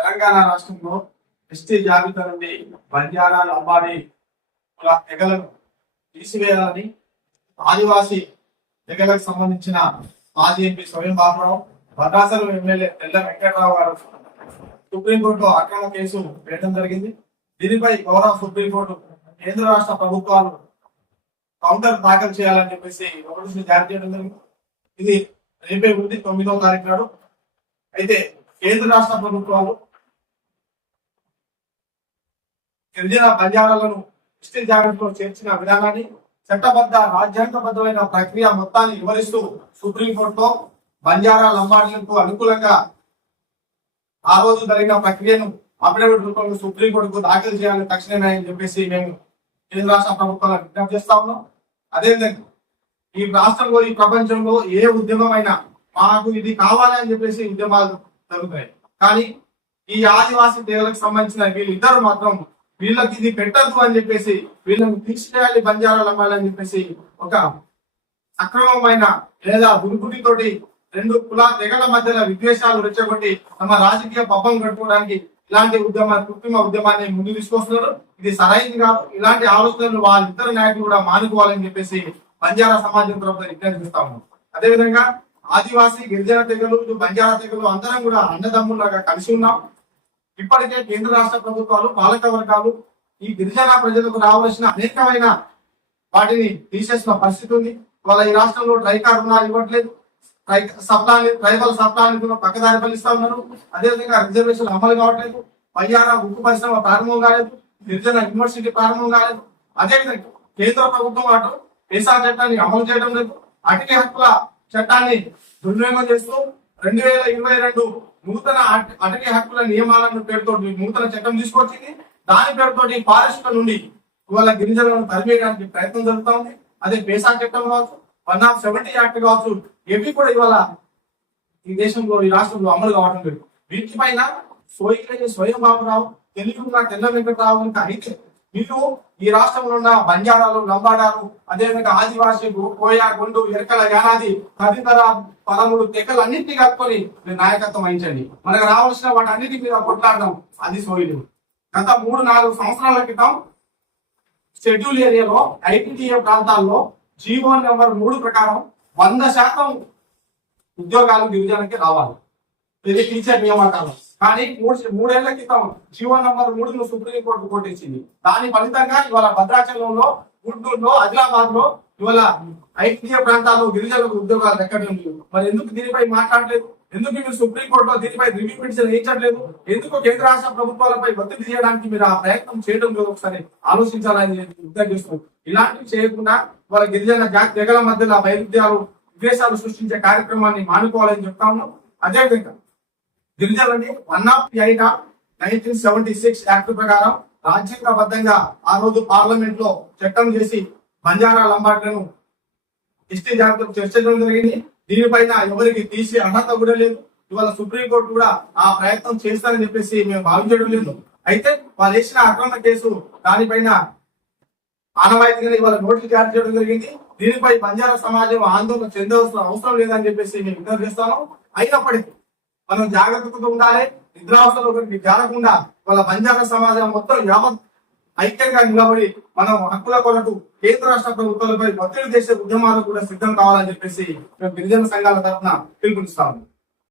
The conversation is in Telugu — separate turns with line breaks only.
తెలంగాణ రాష్ట్రంలో ఎస్టీ జాబితా నుండి బంజారాలు లంబాడి కుల తెగలను తీసివేయాలని ఆదివాసీ తెగలకు సంబంధించిన మాజీ ఎంపీ స్వయం బాబురావు భద్రాచలం ఎమ్మెల్యే తెల్ల వెంకటరావు గారు సుప్రీంకోర్టులో అక్రమ కేసు వేయడం జరిగింది. దీనిపై గౌరవ సుప్రీంకోర్టు కేంద్ర రాష్ట్ర ప్రభుత్వాలు కౌంటర్ దాఖలు చేయాలని చెప్పేసి నోటీసులు జారీ చేయడం జరిగింది. ఇది రేపే ఉంది తొమ్మిదవ తారీఖు నాడు. అయితే కేంద్ర రాష్ట్ర ప్రభుత్వాలు గిరిజన బంజారాలను ఎస్టీ జాగ్రత్తలో చేర్చిన విధానాన్ని చట్టబద్ధ రాజ్యాంగబద్ధమైన ప్రక్రియ మొత్తాన్ని వివరిస్తూ సుప్రీంకోర్టులో బంజారా లంబాడీలకు అనుకూలంగా ఆ రోజు జరిగిన ప్రక్రియను అఫిడవిట్ రూపంలో సుప్రీంకోర్టుకు దాఖలు చేయాలని తక్షణమే అని చెప్పేసి మేము కేంద్ర రాష్ట్ర ప్రభుత్వాలను విజ్ఞప్తి చేస్తా ఉన్నాం. అదేవిధంగా ఈ రాష్ట్రంలో ఈ ప్రపంచంలో ఏ ఉద్యమమైనా మాకు ఇది కావాలి అని చెప్పేసి ఉద్యమాలు జరుగుతాయి కానీ ఈ ఆదివాసీ దేవులకు సంబంధించిన వీళ్ళిద్దరు మాత్రం వీళ్ళకి ఇది పెట్టద్దు అని చెప్పేసి వీళ్ళని తీసివేయాలి బంజారాలు అమ్మాలని చెప్పేసి ఒక అక్రమమైన లేదా దుర్గుడితోటి రెండు కుల తెగల మధ్యలో విద్వేషాలు రెచ్చగొట్టి తమ రాజకీయ పబ్బం కట్టుకోవడానికి ఇలాంటి ఉద్యమ కృత్రిమ ఉద్యమాన్ని ముందు తీసుకొస్తున్నారు. ఇది సరైనది కాదు. ఇలాంటి ఆలోచనలు వాళ్ళిద్దరు నాయకులు కూడా మానుకోవాలని చెప్పేసి బంజారా సమాజం తరఫున విజ్ఞప్తి చేస్తాము అదేవిధంగా ఆదివాసీ గిరిజన తెగలు బంజారా తెగలు అందరం కూడా అన్నదమ్ములాగా కలిసి ఉన్నాం. ఇప్పటికే కేంద్ర రాష్ట్ర ప్రభుత్వాలు పాలక వర్గాలు ఈ గిరిజన ప్రజలకు రావాల్సిన అనేకమైన వాటిని తీసేసిన పరిస్థితి ఉంది. వాళ్ళ ఈ రాష్ట్రంలో ట్రైకార్ రుణాలు ఇవ్వట్లేదు. ట్రై సప్తాన్ని ట్రైబల్ సప్తాన్ని కూడా పక్కదారి ఫలిస్తా ఉన్నారు. అదేవిధంగా రిజర్వేషన్ అమలు కావట్లేదు. పయ్యారా ఉక్కు పరిశ్రమ ప్రారంభం కాలేదు. గిరిజన యూనివర్సిటీ ప్రారంభం కాలేదు. అదేవిధంగా కేంద్ర ప్రభుత్వం అటు ఏసా చట్టాన్ని అమలు చేయడం లేదు. అటవీ హక్కుల చట్టాన్ని దుర్వినియోగం చేస్తూ రెండు వేల ఇరవై రెండు నూతన అటవీ హక్కుల నియమాలను పేరుతో నూతన చట్టం తీసుకొచ్చింది. దాని పేరుతోటి ఫారెస్ట్ నుండి ఇవాళ గిరిజనులను తరిమేయడానికి ప్రయత్నం జరుగుతా ఉంది అదే పేసా చట్టం కావచ్చు వన్ ఆఫ్ సెవెంటీ యాక్ట్ కావచ్చు ఇవి కూడా ఇవాళ ఈ దేశంలో ఈ రాష్ట్రంలో అమలు కావడం లేదు. వీటిపైన సోయి స్వయం బాబురావు తెలుగు తెల్ల వెంకటరావు ఇంకా అయితే వీళ్ళు ఈ రాష్ట్రంలో ఉన్న బంజారాలు లంబాడాలు అదేవిధంగా ఆదివాసీ కోయా గుండు ఎరకల యానాది తదితర పదమూడు తెగలు అన్నింటినీ కట్టుకొని మీరు నాయకత్వం వహించండి. మనకు రావాల్సిన వాటి అన్నిటి మీద కొట్లాడడం అది సోయిలు. గత మూడు నాలుగు సంవత్సరాల క్రితం షెడ్యూల్ ఏరియాలో ఐటీడీఏ ప్రాంతాల్లో జీవో నెంబర్ మూడు ప్రకారం వంద శాతం ఉద్యోగాలు గిరిజనకి రావాలి. ఇది టీచర్ నియామకాలు. కానీ మూడు మూడేళ్ళ క్రితం జీవో నంబర్ మూడును సుప్రీంకోర్టు కోటించింది దాని ఫలితంగా ఇవాళ భద్రాచలంలో గుంటూరులో ఆదిలాబాద్లో ఇవాళ ఐక్య ప్రాంతాల్లో గిరిజనులకు ఉద్యోగాలు దక్కడం లేదు మరి ఎందుకు దీనిపై మాట్లాడలేదు? ఎందుకు మీరు సుప్రీంకోర్టులో దీనిపై రివ్యూ పిటిషన్ వేయించట్లేదు? ఎందుకు కేంద్ర రాష్ట్ర ప్రభుత్వాలపై ఒత్తిడి చేయడానికి మీరు ఆ ప్రయత్నం చేయడం లేదు ఒకసారి ఆలోచించాలని నేను విజ్ఞప్తి ఇలాంటివి చేయకుండా వాళ్ళ గిరిజన జాతి తెగల మధ్యలో వైరుధ్యాలు విద్వేషాలు సృష్టించే కార్యక్రమాన్ని మానుకోవాలని చెప్తా ఉన్నాం. అదేవిధంగా గిరిజనులని one of eight of nineteen seventy six act ప్రకారం రాజ్యాంగబద్ధంగా ఆ రోజు పార్లమెంట్లో చట్టం చేసి బంజారా లంబాట్లను ఎస్టీ జాగ్రత్తలు చర్చించడం జరిగింది. దీనిపైన ఎవరికి తీసి అర్హత కూడా లేదు. ఇవాళ సుప్రీంకోర్టు కూడా ఆ ప్రయత్నం చేస్తారని చెప్పేసి మేము భావించడం లేదు. అయితే వాళ్ళు వేసిన అక్రమ కేసు దానిపైన ఆనవాయితీగా ఇవాళ నోటీసులు జారీ చేయడం జరిగింది. దీనిపై బంజారా సమాజం ఆందోళన చెందవలసిన అవసరం లేదని చెప్పేసి మేము విజ్ఞప్తి చేస్తాము అయినప్పటికీ మనం జాగ్రత్తతో ఉండాలి. నిద్రావస్థలో ఒకరికి జారకుండా వాళ్ళ బంజారా సమాజం మొత్తం యావత్ ఐక్యంగా నిలబడి మనం హక్కుల కొరకు కేంద్ర రాష్ట్ర ప్రభుత్వాలపై ఒత్తిడి చేసే ఉద్యమాలు కూడా సిద్ధం కావాలని చెప్పేసి మేము గిరిజన సంఘాల తరఫున పిలుపునిస్తాము.